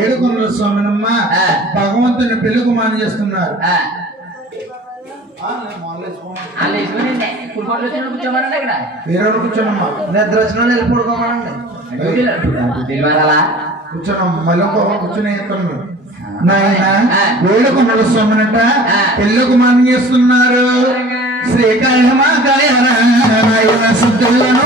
ఏడుకొండల స్వామినమ్మ భగవంతుని పెళ్లి కుమారు చేస్తున్నారు. కూర్చోనమ్మా నిద్ర వచ్చిన వెళ్ళిపోడుకోమండి కూర్చోనమ్మా మళ్ళీ కూర్చుని నాయన ఏడుకొండల స్వామినట పెళ్లి కుమారు చేస్తున్నారు. శ్రీకాళమా కళ్యాణ శుద్ధులను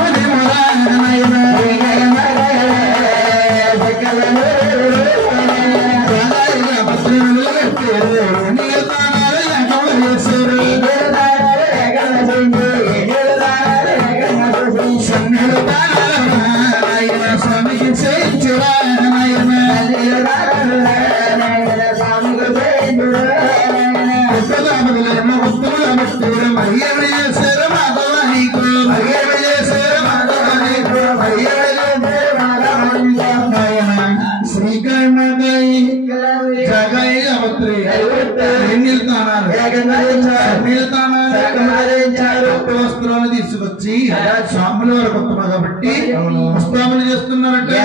వస్త్రాలు తీసుకొచ్చి స్వాముల వారు కొత్తగా కాబట్టి పుష్పాములు చేస్తున్నారంటే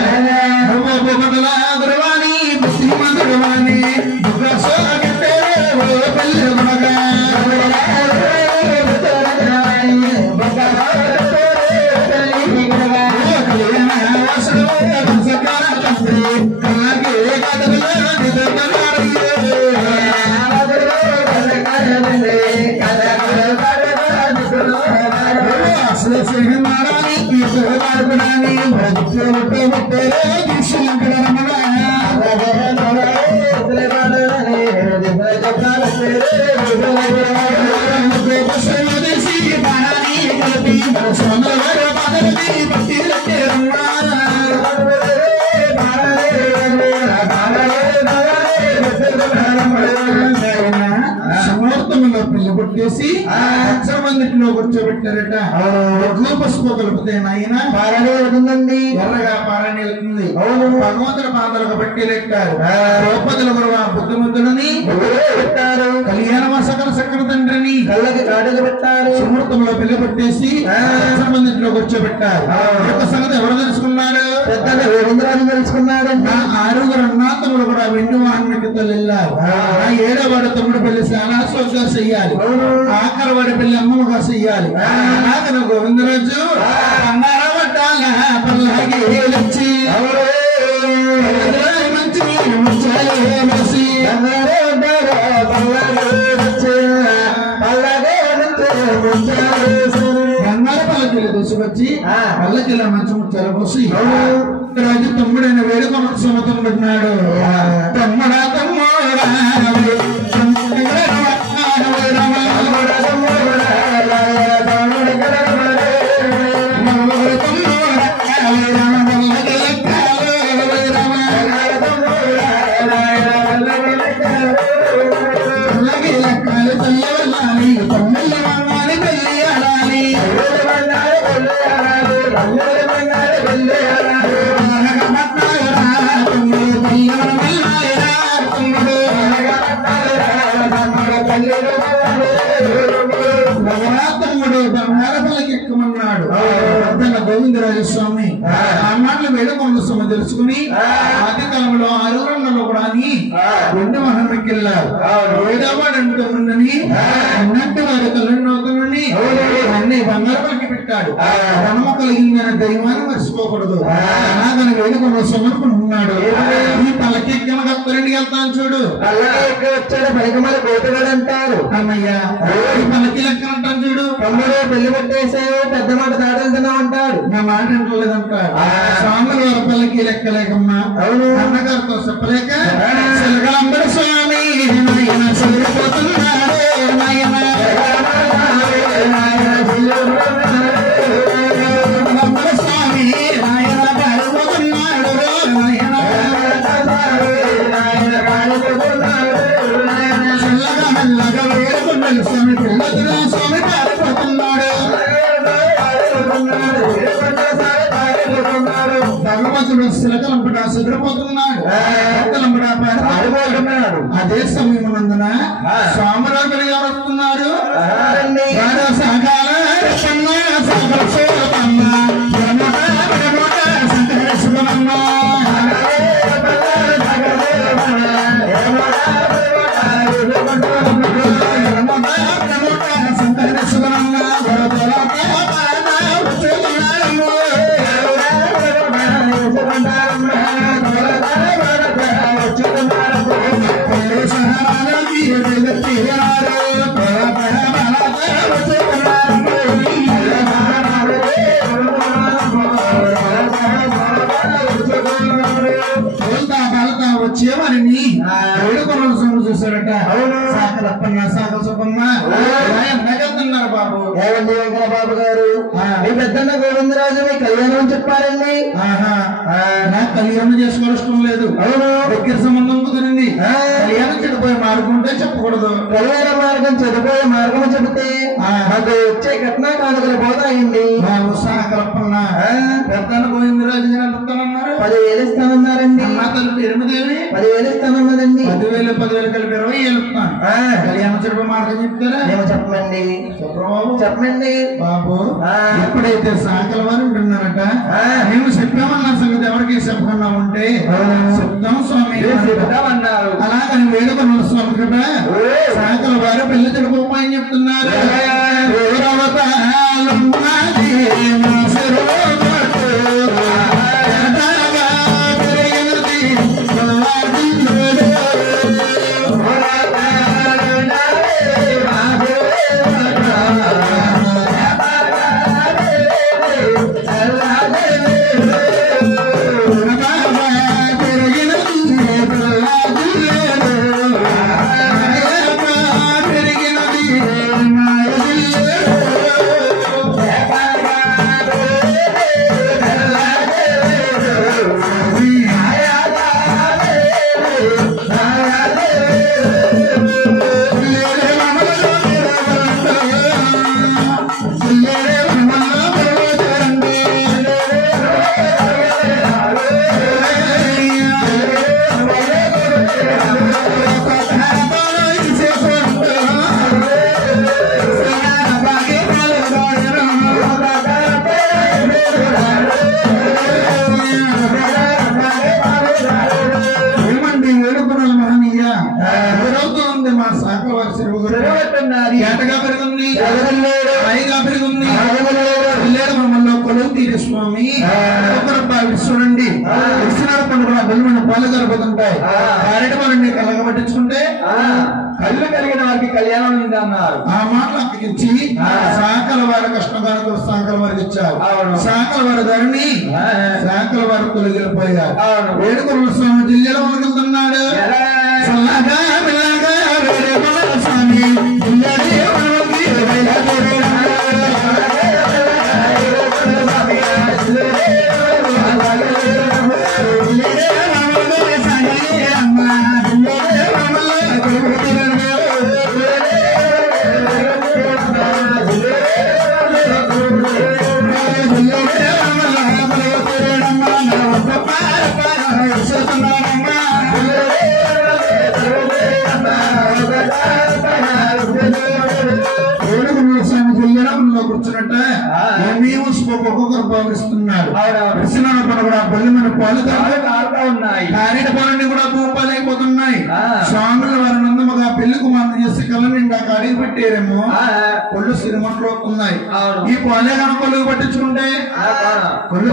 సమూర్తంలో పిల్ల కొట్టేసి మందిలో కూర్చోబెట్టారట. పసుపు కలిపితే నాయన పారాణి వెళ్తుందండి, ఎర్రగా పారాణి వెళ్తుంది. భగవంతుల పాదాలకు బట్టి లెక్కారు. ద్రౌపదుల బుద్ధిమంతులని పెట్టారు. కళ్యాణ సకల సకల తండ్రిని కళ్ళకి కాడలు పెట్టారు. సమూర్తంలో పిల్ల కొట్టేసి మందిలో కూర్చోబెట్టారు. యొక్క సంగతి ఎవరు తెలుసుకున్నారు? పెద్దగా రవీంద్రాన్ని తెలుసుకున్నాడు. ఆరుగురు అన్నాతములు కూడా వెండి వాహనానికి వెళ్ళారు. ఏడవ వాడి తమ్ముడు పెళ్లి చాలా సోగా చెయ్యాలి, ఆఖరి వాడి పెళ్లి అమ్మగా చెయ్యాలి. అలాగే గోవిందరాజు వచ్చి బంగారు పల్లకిలో తీసుకొచ్చి పల్లకిలో మంచి ముచ్చారు పోసి రాజు తమ్ముడైన వేడుకొండల స్వామి తమ్ముడున్నాడు. తమ్ముడా తమ్ముడా తమ్ముడు బంగారపల్లకి ఎక్కమన్నాడు. గోవిందరాజు స్వామి ఆ మాటలు వేడుకొండల స్వామి తెలుసుకుని ఆది కాలంలో ఆరుగురులలో కూడా అని రెండు మహమ్మకి వెళ్ళారు. ఏడవాడంటుందని అన్నట్టు వారి కళ్ళనవుతుందని అన్ని బంగారపల్లకి పెట్టాడు. ధనమ కలిగిందనే దైవాన్ని మర్చిపోకూడదు. అలాగని వేడుకొండల స్వామి అనుకుంటున్నాడు. ఈ పల్లకి ఎక్కమ కత్తరింటికి వెళ్తాను చూడు. వచ్చాడు పలికమని కోతగాడు అంటారు. అమ్మయ్యా ఈ పల్లకి లెక్కనంటాను చూడు. తమ్ముడు పెళ్లి పట్టేసావు, పెద్ద మాట దాడంటున్నావు అంటాడు. నా మాట వింటలేదంటాడు. స్వాముల వారి పల్లకి లెక్కలేకమ్మా అన్నగారితో చెప్పలేక శిలకలంబడి స్వామి చెల్లిపోతున్నాడు. స్వామి ఆయన పడిపోతున్నాడు. భగవంతుడు శిలకలంపట సిద్ధపోతున్నాడు, పాడిపోతున్నాడు. అదే సమయమునందున స్వామిరాజులు గారు వస్తున్నారు. వచ్చేవారిని వేడుకొండల స్వామి చూశారట. సాకలప్పన్న సాకల సుబ్బమ్మ వెళ్తున్నారు బాబు. బాబు గారు మీ పెద్దన్న గోవిందరాజు మీ కళ్యాణం చెప్పారండి. నాకు కళ్యాణం చేసుకోవడం లేదు. అవును, దగ్గర సంబంధం కుదిరింది. కళ్యాణం చెడిపోయే మార్గం ఉంటే చెప్పకూడదు. కళ్యాణ మార్గం చెడిపోయే మార్గం చెబితే నాకు వచ్చే ఘటనా కానుకలు పోతాయండి. బాబు సాకలప్పన్న పెద్దన్న గోవిందరాజు గారు వెళ్తానన్నారు. 10,000 ఇస్తానన్నారండి. మా తల్లి పేరుమదేవి 10,000 ఇస్తానన్నదండి. 10,000 కలిపి 20,000 ఇస్తాను. కళ్యాణం చెడిపోయే మార్గం చెప్తారా? మేము చెప్పండి. చెప్పండి బాబు. ఎప్పుడైతే సాకల వారు ఉంటున్నారట, మేము చెప్పామన్న సంగతి ఎవరికి చెప్పకుండా ఉంటే చెప్తాం స్వామి చెప్తామన్నారు. అలాగని వేడుకొండల స్వామి కదా సాకల వారు పెళ్లి చెడిపోమని చెప్తున్నారు. ఏటగా పెరుగుంది, పైగా పెరుగుంది. మనలో కొలువు తీరు స్వామి చూడండి. విశ్వనాథ పండుగ బెల్లున్న పాలు కలుపుతుంటాయి. అరటి మనల్ని కళ్ళగా పట్టించుకుంటే కళ్ళు కలిగిన వారికి కళ్యాణం ఉంది అన్నారు. ఆ మాటలు అప్పగించి సాకల వారి కష్టకాలకు సాకల వారికి ఇచ్చారు. సాకల వారి ధరని సాకల వారు తొలగిపోయారు. వేడుకొండల స్వామి జిల్లాలో వణుకుతున్నాడు. స్వామి కూర్చున్నట్ట ఒక్కొక్కరు భావిస్తున్నారు. విశ్వనాథ పండుగ బెల్లుమైన పాలు తాగుతా ఉన్నాయి. కారెట పాలన్నీ కూడా భూపాలైపోతున్నాయి. స్వాముల వారి నందముగా పెళ్లి కుమార్తె చేసి కళ్ళ నిండా అడిగి పెట్టారేమో కొళ్ళు సిరిమట్లు అవుతున్నాయి. ఈ పాలే కనుకొల్లు పట్టించుకుంటే కొళ్ళు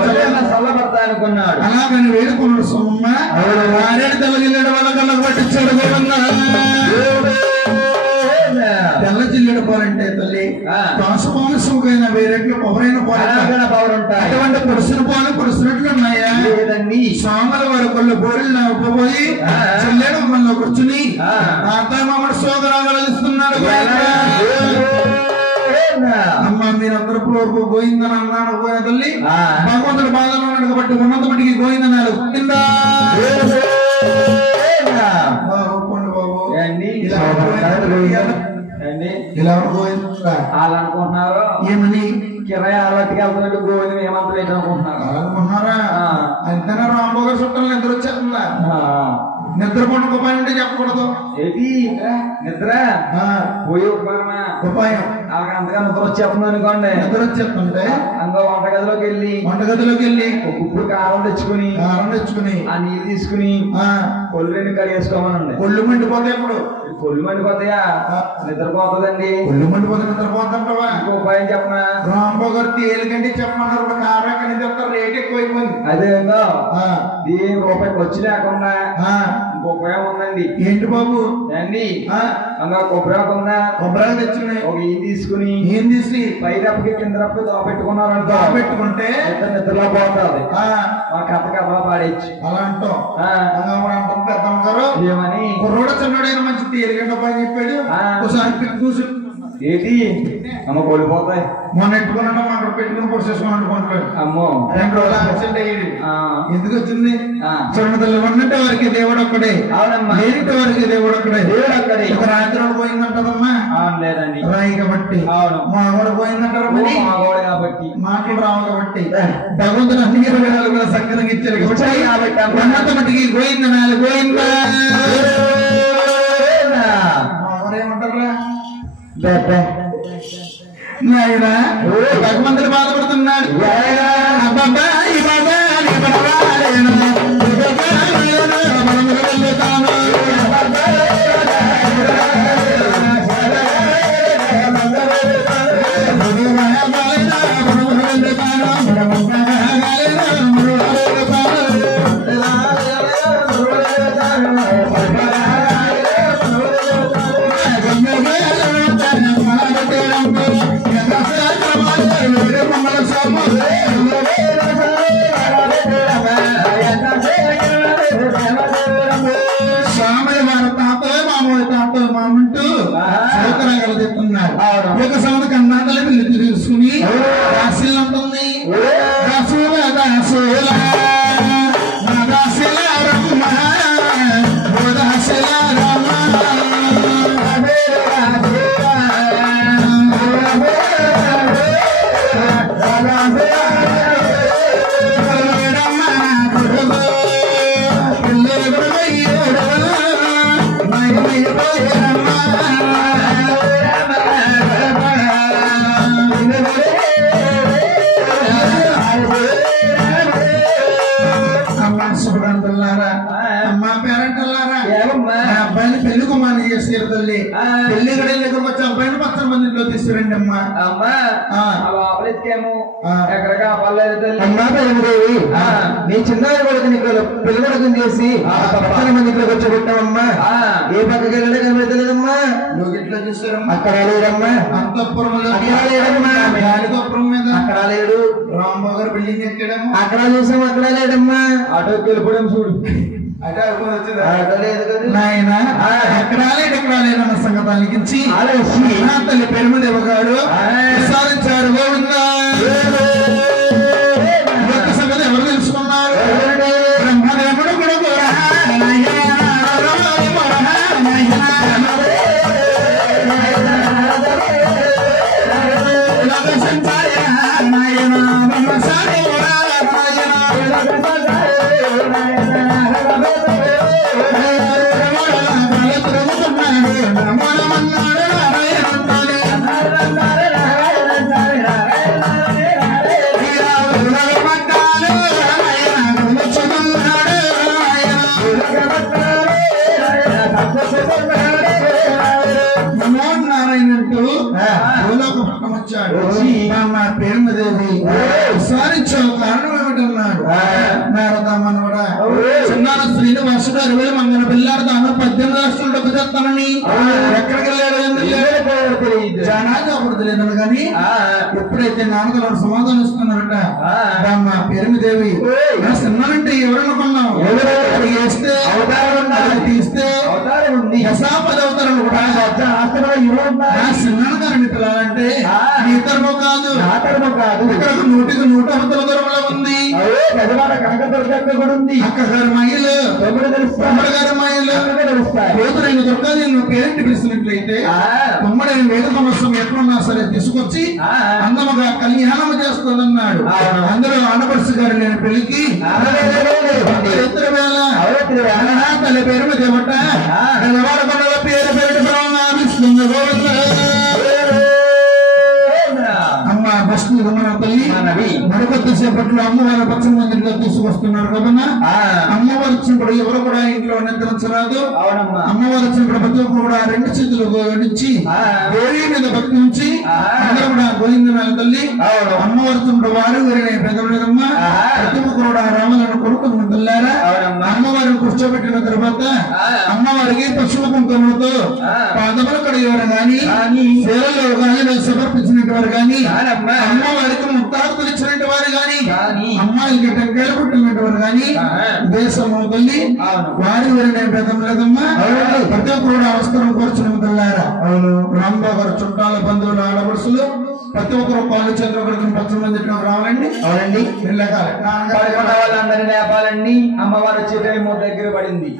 చల్లబడతా అనుకున్నాడు. అలాగని వేడుకొండల సొమ్మ కారెట తెల్లగిల్లెడ వాళ్ళ కళ్ళకు పట్టించాడు. తెల్ల జిల్లెడు పాలంటే తల్లి పాశపాలసుకైన వేరెట్లు పవరైన పవర్ ఉంటాయి. అటువంటి పురుషుల పాలు పురుషునట్లు ఉన్నాయా లేదండి. స్వాముల వారి కొళ్ళు బోరిలు నవ్వుకుపోయి జిల్లెడు మనలో కూర్చుని మామూడు సోదరాలు ఇస్తున్నాడు. అమ్మ మీరందరూ వరకు గోయిందని అన్నాడు. పోయిన తల్లి భగవంతుడు బాధలో ఉన్నాడు కాబట్టి ఉన్నత మట్టికి గోయిందన్నాడు. కిందా ఇలా అనుకుంటున్నారు. ఏమని కిరాయి అలవాటుకి వెళ్తున్నట్టు గోవిందం ఏమంతలేదు అనుకుంటున్నారు. అనుకుంటున్నారా? నిద్రపోవడం ఉపాయం అంటే చెప్పకూడదు. ఏంటి నిద్ర పోయే ఉపాయం వాళ్ళకి అంతగా నిద్ర వచ్చేస్తుంది అనుకోండి. నిద్ర వచ్చేస్తుంటే అందులో వంటగదిలోకి వెళ్ళి ఉప్పు కారం తెచ్చుకుని ఆ నీళ్ళు తీసుకుని కొళ్ళు 2 కడిగేసుకోమనండి. కొళ్ళు మండిపోతాయి. ఇప్పుడు కొళ్ళు మండిపోతాయా? నిద్రపోతుందండి. కొళ్ళు మండిపోతే నిద్రపోతుంటావా? ఇంకో ఉపాయం చెప్పనా? రాంబాబు గారు తేలికంటే చెప్పమన్నారు. ఇప్పుడు కారం ఎక్కడి నుంచి వస్తారు? రేట్ ఎక్కువైపోయింది. అదే దీని రూపాయి ఖర్చు లేకుండా ఇంకో ఉపాయం ఉందండి. ఏంటి బాబు? అండి అందులో కొబ్బరి ఉందా? కొబ్బరి తెచ్చుకుని ఒక తీసుకుని తీసి పైరప్పకి కిందరప్పకి పెట్టుకున్నారంటే పెట్టుకుంటే నిద్రలో పోతుంది. మా కథ పాడేచ్చు. అలా అంటాం. పెద్దమ్మ గారు ఏమని కుర్రోడ చిన్నోడైనా మంచి తేలికంటే పని చెప్పాడు. ఒకసారి కూర్చు. ఏంటి అమ్మ కోల్పోతాయి. మొన్న ఎట్టుకున్నాడు అక్కడ పెట్టుకుని పొడిచేసుకుని అనుకుంటాడు. అమ్మో 2 రోజులు యాక్సిడెంట్ అయ్యేది. ఎందుకు వచ్చింది? చూడండి తల్లి, ఉన్నట్టు వారికి దేవుడు ఒక్కడే, లేనిటి వారికి దేవుడు ఒక్కడే. ఒక రాత్రి పోయిందంటారమ్మా. లేదండి రాయి కాబట్టి మావాడు పోయిందంటారు. కాబట్టి మాటలు రావు కాబట్టి భగవంతుడు అన్ని విధాలు కూడా సక్కరంగా ఇచ్చారు కాబట్టి ఉన్నత మట్టికి గోయిందా నాలుగు గోయిందా. మావాడేమంటారా? నాయనా భగవంతుడు బాధపడుతున్నాడు. ఒక సంవత్సరం కన్నాతల పెళ్లి తీసుకుని రాశిల్ ఉంటుంది. అమ్మా పేరెంటల్లారా, అబ్బాయిని పెళ్లి కుమార్ని చేసారు తల్లి. పెళ్లి గడికి వచ్చి అబ్బాయిని 10 మంది ఇంట్లో తీసుకురండి అమ్మా. ఎక్కడికి అవ్వలేదు తల్లి. అమ్మా పెళ్ళిదేవి, నీ చిన్నారి కొడుకు నీకు పెళ్లి కొడుకుని చేసి 10 మంది ఇంట్లోకి వచ్చి పెట్టామమ్మా. ఏ పక్కకి వెళ్ళడే కనబడతలేదమ్మా. నువ్వు ఇట్లా చూసారమ్మా. అక్కడ లేదమ్మా. అంతఃపురంలో అక్కడ లేదమ్మా. గాలిగోపురం మీద అక్కడ లేడు. రాంబాబు గారు బిల్డింగ్ ఎక్కడము అక్కడ చూసాం. అక్కడ లేడమ్మా. ఆటోకి వెళ్ళిపోవడం చూడు. నాయన ఎక్కడ లేదన్న సంగతి లిఖించి నా తల్లి పెరుమదేవ గారు విచారించారు. సంగతి ఎవరు తెలుసుకున్నారు? బ్రహ్మదేవుడు కూడా పేరుమదేవి విచారించావు. కారణం ఏమిటన్నాడు? నారదమ్మనోడా చిన్నాన శ్రీనివాసుడు 60 మంగళ పిల్లాడతాను 18 లక్షలు డబ్బు చేస్తానని ఎక్కడికి వెళ్ళాడు? జనాలు అప్పుడు తెలియదు కానీ ఎప్పుడైతే నాన్నగారు సమాధానం ఇస్తున్నారట మా పేరుమదేవి చిన్నానంటే ఎవరనుకున్నావు? వేస్తే తీస్తే దశాపది అవతారాలు కూడా చిన్నాన్న గారిని పిల్లాలంటే నీ తరము కాదు, ఇక్కడ 100కి 100 అవతల ధర్మలో ఉంది. అక్కగారి మైలు తమ్ముడు మైలు కూతురైన దొరకాలి. నువ్వు పేరెంట్ పిలిచినట్లయితే తమ్ముడైన వేద సంవత్సరం ఎట్లున్నా సరే తీసుకొచ్చి అందముగా కళ్యాణం చేస్తానన్నాడు. అందులో ఆడపడుచు గారు నేను పెళ్లికి ఇద్దరు వేళ తల్లి పేరు దేవట కొండల పేరు పేరు విష్ణు గోవింద అమ్మ బస్సు మన తల్లి మరొక సేపట్లో అమ్మవారి పచ్చని మందిలో తీసుకొస్తున్నారు కదన్నా అమ్మవారు వచ్చినప్పుడు ఎవరు కూడా ఇంట్లో నిద్రించరాదు అమ్మవారు వచ్చినప్పుడు ప్రతి ఒక్కరు కూడా రెండు చేతులు గోవించి గోళీ మీద భక్తి నుంచి అందరూ కూడా గోవిందనాల తల్లి అమ్మవారు వచ్చినప్పుడు వారు వేరే పెద్దమ్మా ప్రతి ఒక్కరు కూడా రావాలని కొడుకున్న తల్లారా అమ్మవారిని కూర్చోబెట్టిన తర్వాత అమ్మవారికి పశువు కుంకుమలతో పాదములు కడిగేవారు గాని సేవలు కానీ సమర్పించినటువంటి గాని అమ్మవారికి ముక్తార్థులు ఇచ్చినట్టు వారు గాని అమ్మాయికి టెంకాయలు పుట్టినటువంటి గాని దేశము తల్లి వారి వేరే భేదం లేదమ్మా ప్రతి ఒక్కరు అవసరం కోర్చున్న తల్లారా రాంబాబు గారు చుట్టాల బంధువులు ఆడపడుసులు ప్రతి ఒక్కరు పాలు చంద్రగడికి 10 మంది రావాలండి అవునండి వాళ్ళందరినీ లేపాలండి అమ్మవారు వచ్చే టైం దగ్గర పడింది